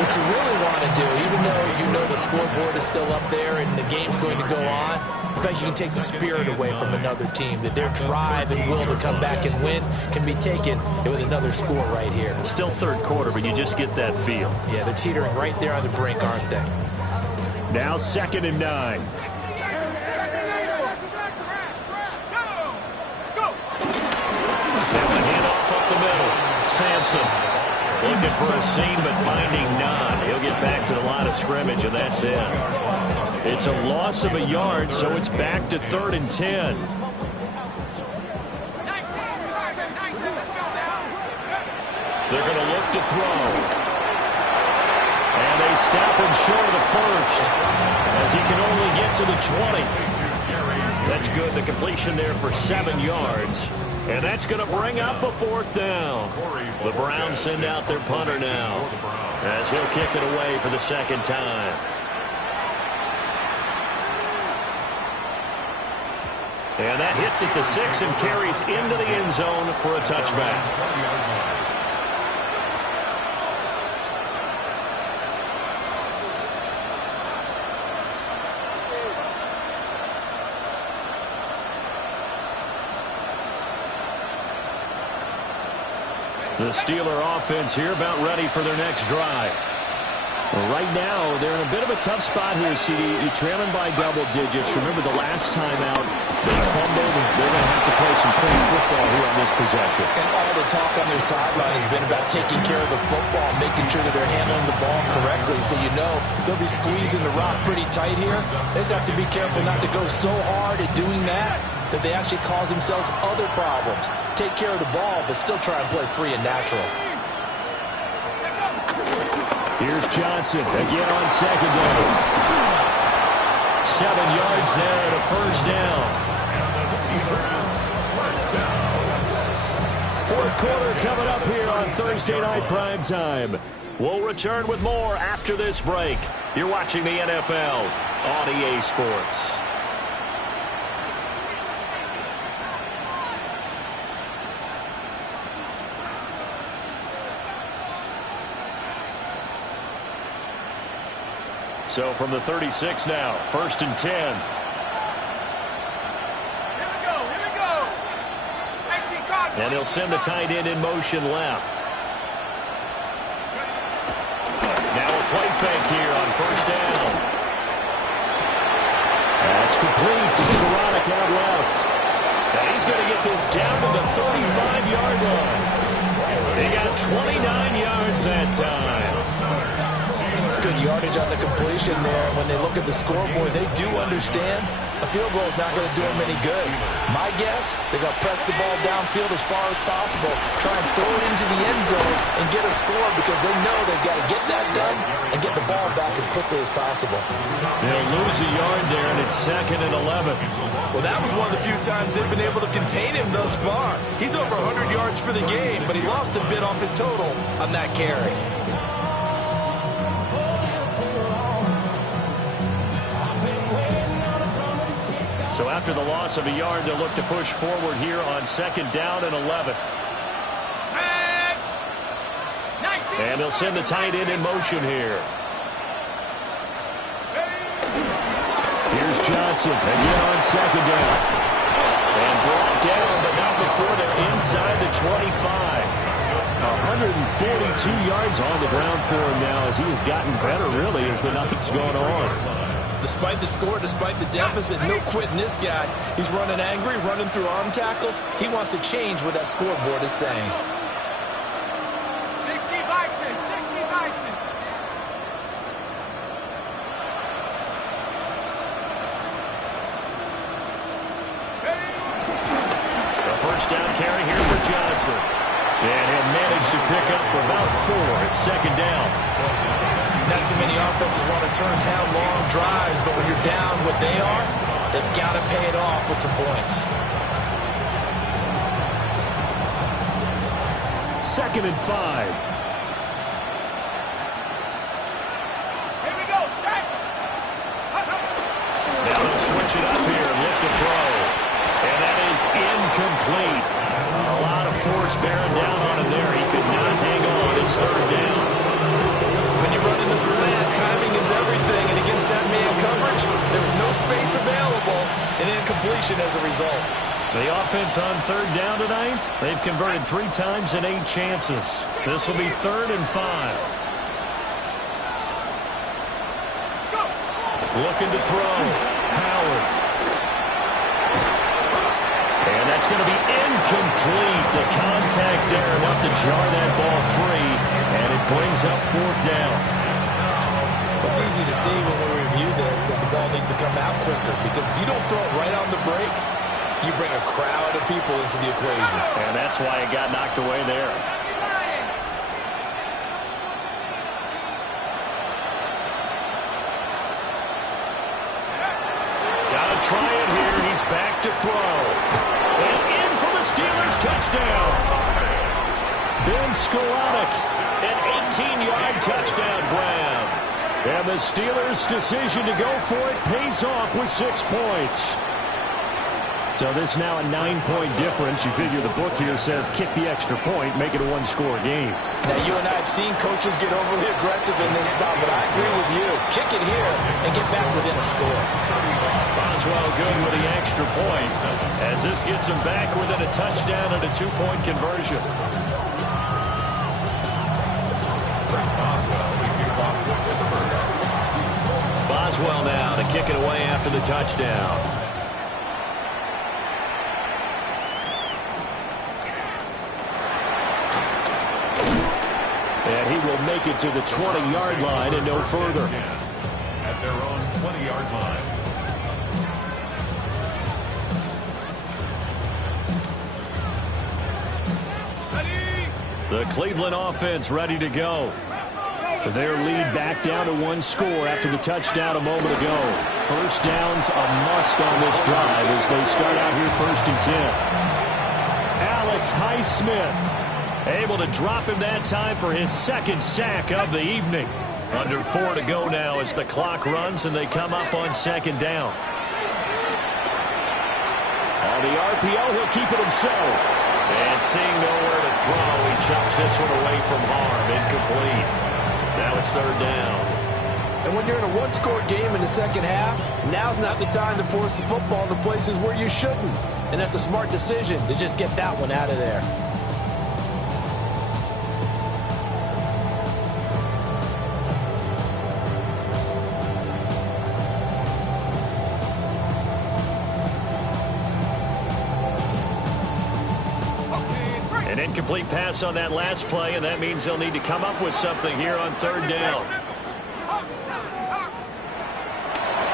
what you really want to do, even though you know the scoreboard is still up there and the game's going to go on, the fact you can take the spirit away from another team, that their drive and will to come back and win can be taken with another score right here. Still 3rd quarter, but you just get that feel. Yeah, they're teetering right there on the brink, aren't they? Now 2nd and 9. Now a handoff up the middle. Sampson looking for a seam, but finding none. He'll get back to the line of scrimmage, and that's it. It's a loss of a yard, so it's back to 3rd and 10. They're going to look to throw. And they stop him short of the first, as he can only get to the 20. That's good. The completion there for 7 yards. And that's going to bring up a 4th down. The Browns send out their punter now, as he'll kick it away for the 2nd time. And that hits at the 6 and carries into the end zone for a touchback. The Steeler offense here about ready for their next drive. Well, right now, they're in a bit of a tough spot here, CD. You're trailing by double digits. Remember the last time out, they fumbled. They're going to have to play some clean football here on this possession. And all the talk on their sideline has been about taking care of the football, making sure that they're handling the ball correctly. So you know they'll be squeezing the rock pretty tight here. They just have to be careful not to go so hard at doing that they actually cause themselves other problems. Take care of the ball, but still try and play free and natural. Here's Johnson again on 2nd down. 7 yards there and a 1st down. And the Steelers' 1st down. 4th quarter coming up here on Thursday Night Prime Time. We'll return with more after this break. You're watching the NFL on EA Sports. So from the 36 now, 1st and 10. Here we go. And he'll send the tight end in motion left. Now a play fake here on 1st down. That's complete to Str8t out left. And he's going to get this down to the 35-yard line. He got 29 yards that time. Good yardage on the completion there. When they look at the scoreboard, they do understand a field goal is not going to do them any good. My guess, they're going to press the ball downfield as far as possible, try and throw it into the end zone and get a score, because they know they've got to get that done and get the ball back as quickly as possible. They'll lose a yard there, and it's 2nd and 11. Well, that was one of the few times they've been able to contain him thus far. He's over 100 yards for the game, but he lost a bit off his total on that carry. So after the loss of a yard, they'll look to push forward here on 2nd down and 11. And they'll send the tight end in motion here. Here's Johnson again on 2nd down. And brought down, but not before they're inside the 25. 142 yards on the ground for him now as he has gotten better, really, as the night's gone on. Despite the score, despite the deficit, no quitting this guy. He's running angry, running through arm tackles. He wants to change what that scoreboard is saying. 60 Bison, 60 Bison. A first down carry here for Johnson. And he'll manage to pick up about 4 at 2nd down. Not too many offenses want to turn down long drives, but when you're down what they are, they've got to pay it off with some points. 2nd and 5. Here we go, set. Now they'll switch it up here and look to throw. And that is incomplete. A lot of force bearing down on him there. He could not hang on. It's 3rd down. When you run in the slant, timing is everything, and against that man coverage, there was no space available, and incompletion as a result. The offense on 3rd down tonight, they've converted 3 times in 8 chances. This will be 3rd and 5. Looking to throw. Howard. And that's going to be incomplete. The contact there enough to jar that ball free, and it brings up 4th down. It's easy to see when we review this that the ball needs to come out quicker, because if you don't throw it right on the break, you bring a crowd of people into the equation. And that's why it got knocked away there. Got to try it here. He's back to throw. And in for the Steelers touchdown. Ben Str8t, an 18-yard touchdown grab. And the Steelers' decision to go for it pays off with 6 points. So this now a 9-point difference. You figure the book here says kick the extra point, make it a 1-score game. Now, you and I have seen coaches get overly aggressive in this spot, but I agree with you. Kick it here and get back within a score. Boswell good with the extra point, as this gets him back within a touchdown and a 2-point conversion. Boswell now to kick it away after the touchdown. And he will make it to the 20-yard line and no further. At their own 20-yard line. The Cleveland offense ready to go. Their lead back down to 1 score after the touchdown a moment ago. First down's a must on this drive as they start out here 1st and 10. Alex Highsmith able to drop him that time for his 2nd sack of the evening. Under 4 to go now as the clock runs and they come up on 2nd down. On the RPO, he'll keep it himself. And seeing nowhere to throw, he chucks this one away from harm. Incomplete. Now it's 3rd down. And when you're in a 1-score game in the 2nd half, now's not the time to force the football to places where you shouldn't. And that's a smart decision to just get that one out of there. An incomplete pass on that last play, and that means they'll need to come up with something here on 3rd down.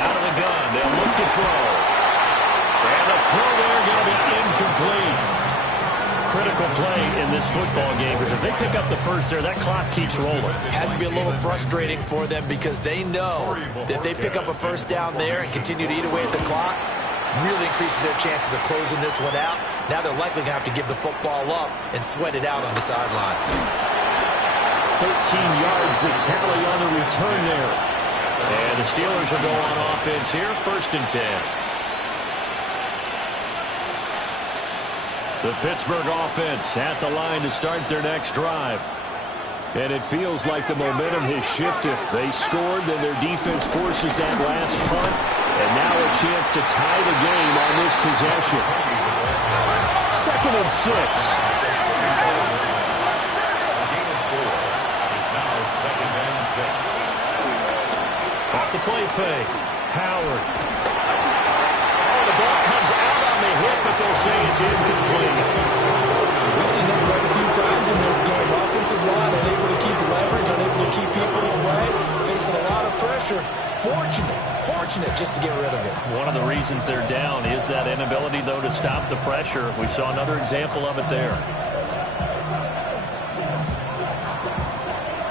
Out of the gun, they'll look to throw. And the throw there going to be incomplete. Critical play in this football game, because if they pick up the first there, that clock keeps rolling. Has to be a little frustrating for them because they know that if they pick up a first down there and continue to eat away at the clock, really increases their chances of closing this one out. Now they're likely going to have to give the football up and sweat it out on the sideline. 13 yards, the tally on the return there. And the Steelers will go on offense here, 1st and 10. The Pittsburgh offense at the line to start their next drive. And it feels like the momentum has shifted. They scored, then their defense forces that last punt, and now a chance to tie the game on this possession. 2nd and 6. It's now 2nd and 6. Off the play fake. Howard. Oh, the ball comes out on the hit, but they'll say it's incomplete. We've seen this quite a few times in this game. Offensive line unable to keep leverage, unable to keep people away, facing a lot of pressure. Fortunate just to get rid of it. One of the reasons they're down is that inability, though, to stop the pressure. We saw another example of it there.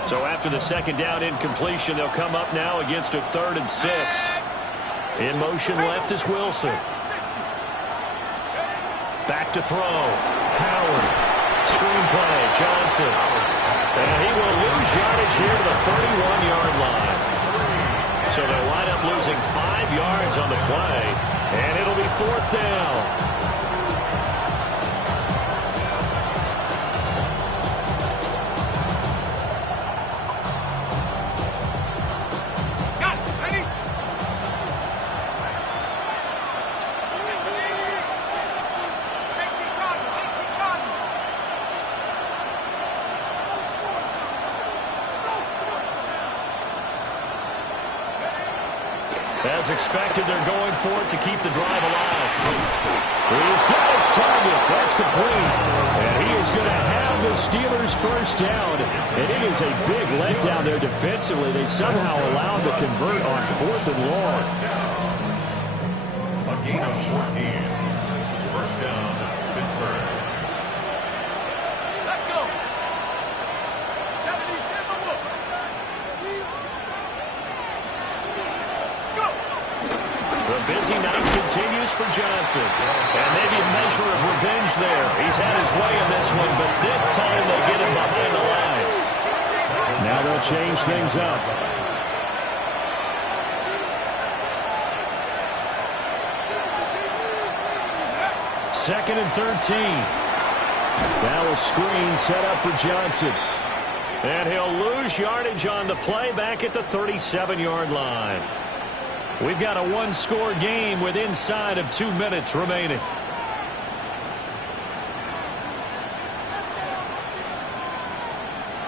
So after the 2nd down incompletion, they'll come up now against a 3rd and 6. In motion left is Wilson. Back to throw. Howard. Screenplay. Johnson. And he will lose yardage here to the 31-yard line. So they'll wind up losing 5 yards on the play. And it'll be 4th down. As expected, they're going for it to keep the drive alive. He's got his target. That's complete. And he is going to have the Steelers' first down. And it is a big letdown there defensively. They somehow allowed to convert on 4th and long. A gain of 14. First down, Pittsburgh. Let's go. 70, The busy night continues for Johnson. And maybe a measure of revenge there. He's had his way in this one, but this time they get him behind the line. Now they'll change things up. Second and 13. Now a screen set up for Johnson. And he'll lose yardage on the play back at the 37-yard line. We've got a one-score game with inside of 2 minutes remaining.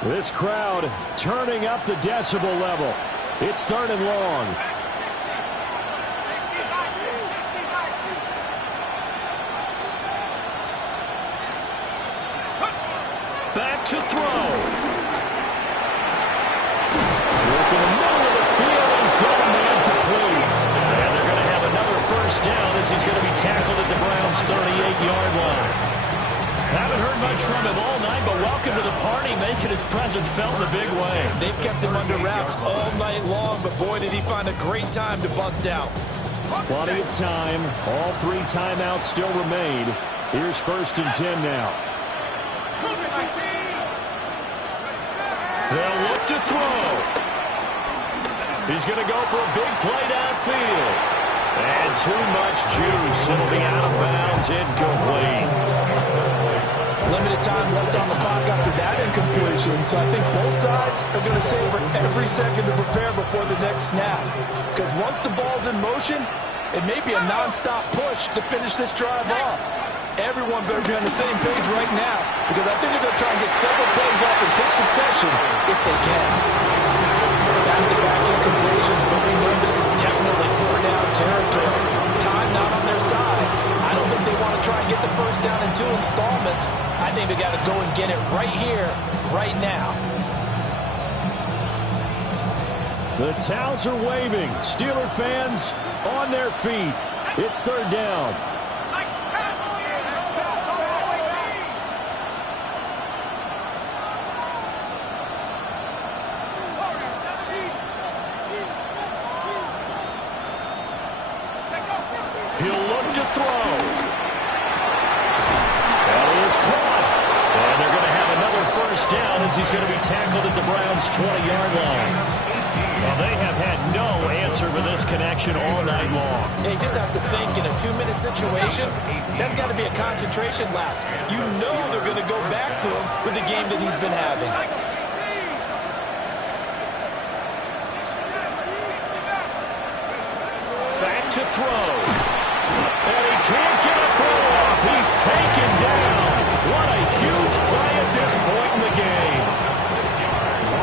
This crowd turning up the decibel level. It's 3rd and long. Back to throw. Look in the middle of the field. He's got a man complete. And they're going to have another first down as he's going to be tackled at the Browns' 38-yard line. Haven't heard much from him all night, but welcome to the party, making his presence felt in a big way. They've kept him under wraps all night long, but boy, did he find a great time to bust out. Plenty of time. All 3 timeouts still remain. Here's 1st and 10 now. They'll look to throw. He's going to go for a big play downfield. And too much juice. It'll be out of bounds, incomplete. Limited time left on the clock after that incompletion, so I think both sides are going to savor every second to prepare before the next snap. Because once the ball's in motion, it may be a non-stop push to finish this drive off. Everyone better be on the same page right now, because I think they're going to try and get several plays off in quick succession if they can. Back-to-back incompletions, but we know this is definitely 4-down territory. Time not on their side. I don't think they want to try and get the first down in 2 installments. I think they got to go and get it right here, right now. The towels are waving. Steeler fans on their feet. It's 3rd down. He'll look to throw. That is caught. And they're going to have another first down as he's going to be tackled at the Browns' 20-yard line. Well, they have had no answer answer with this connection all night long. Yeah, you just have to think in a 2-minute situation, that's got to be a concentration lap. You know they're going to go back to him with the game that he's been having. Back to throw. And he can't get a throw off. He's taken down. What a huge play at this point in the game.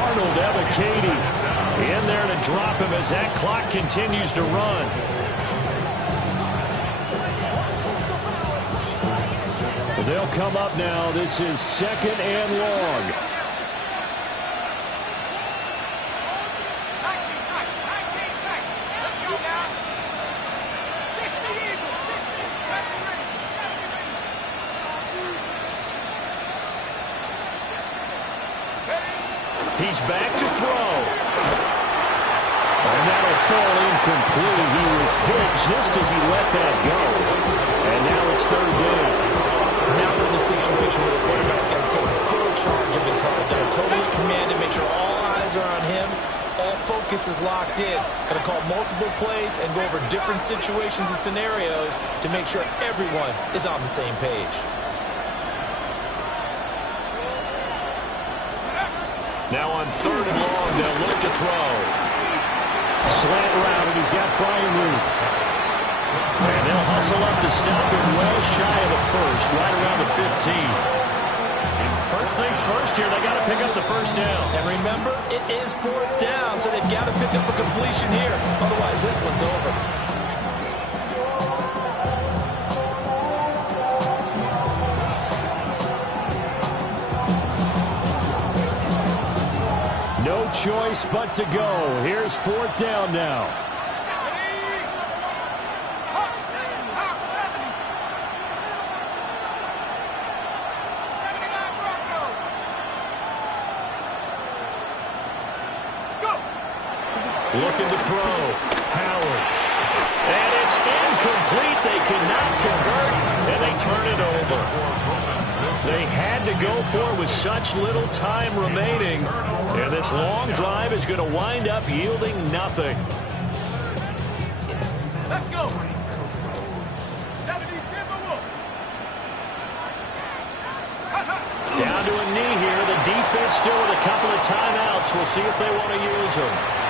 Arnold Ebiketie in there to drop him as that clock continues to run. They'll come up now. This is 2nd and long. 19 seconds. Let's go now. 60 Eagles. 60. 70 Rangers. 70 Rangers. He's back to throw. And that'll fall incomplete. He was hit just as he let that go. And now it's 3rd down. Now we're in the situation where the quarterback's got to take full charge of his huddle. Got to totally command it, make sure all eyes are on him. All focus is locked in. Got to call multiple plays and go over different situations and scenarios to make sure everyone is on the same page. Now on 3rd and long, they'll look to throw. Slant route, and he's got Fryermuth. And they'll hustle up to stop him well shy of the first, right around the 15. First things first here, they got to pick up the 1st down. And remember, it is 4th down, so they've got to pick up a completion here. Otherwise, this one's over. No choice but to go. Here's 4th down now. Looking to throw. Howard. And it's incomplete. They cannot convert, and they turn it over. They had to go for it with such little time remaining. And this long drive is going to wind up yielding nothing. Let's go. 70 Timberwolves. Down to a knee here. The defense still with a couple of timeouts. We'll see if they want to use them.